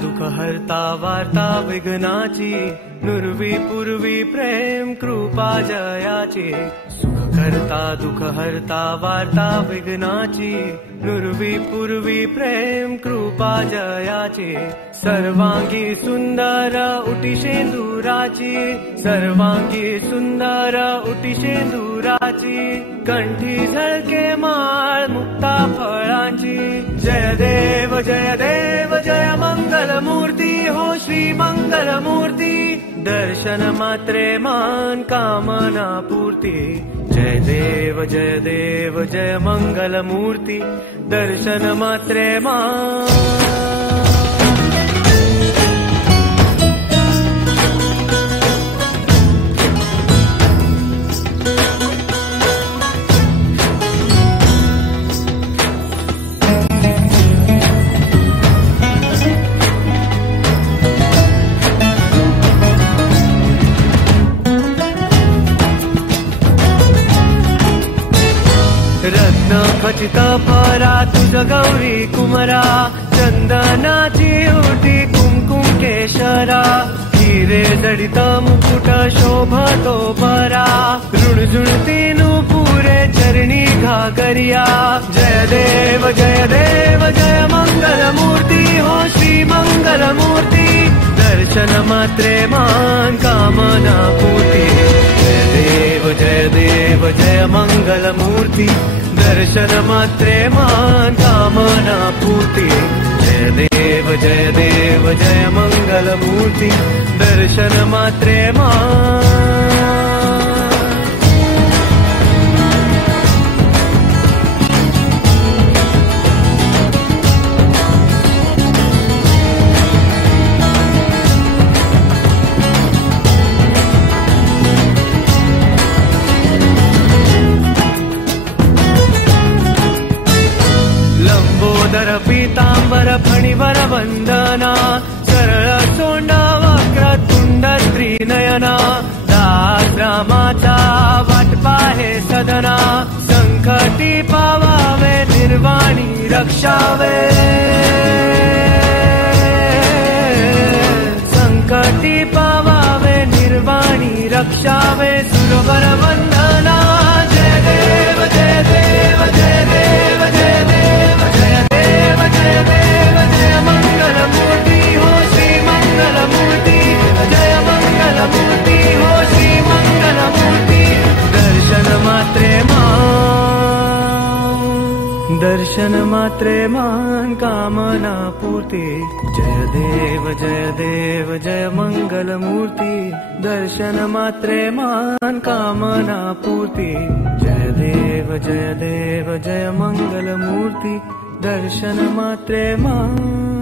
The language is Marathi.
दुःख हरता वार्ता विघ्नाची, नुरवी पूर्वी प्रेम कृपा जयाची। सुख करता दुःख हरता वार्ता विघ्नाची, नुरवी पूर्वी प्रेम कृपा जयाची। सर्वांगी सुंदर उटी शेंदुराची, सर्वांगी सुंदर उटी शेंदुराची। कंठी झळके माळ मुक्ता फळांची। जय देव जय देव जय मंगल मूर्ती हो श्री मंगल मूर्ती। दर्शन मात्रे मान कामना पूर्ती। जय देव जय मंगल मूर्ती। दर्शन मात्रे मान। रत्न खचित फरा तुझ गौरी कुमरा। चंदनाची उटी कुमकुम केशरा। हिरे जडित मुकुट शोभतो बरा। रुणझुणती नुपुरे चरणी घागरिया। जय देव जय मंगल मूर्ती हो श्री मंगल मूर्ती। दर्शन मात्रे मान कामना पूर्ती। जय देव जय मंगल मूर्ती। दर्शन मात्रे मान कामना पूर्ती। जय देव जय मंगल मूर्ती। दर्शन मात्रे मान। लंबोदर पीतांबर फणिवर वंदना। सरळ सोंड वक्र तुंड त्रिनयना। दास रामाचा वाटपा हे सदना। संकटी पावावे निर्वाणी रक्षावे। संकटी पावावे निर्वाणी रक्षावे। सुरवर वंदना। जय देव जय देव जय देव जय देव जय देव जय देव जय मंगल मूर्ती हो श्री मंगल मूर्ती। जय मंगल मूर्ती हो श्री मंगल मूर्ती। दर्शन मात्रे मान। दर्शन मात्रे मान कामना पूर्ती। जय देव जय मंगल मूर्ती। दर्शन मात्रे मान कामना पूर्ती। जय देव जय मंगल मूर्ती। दर्शन मात्रे मान।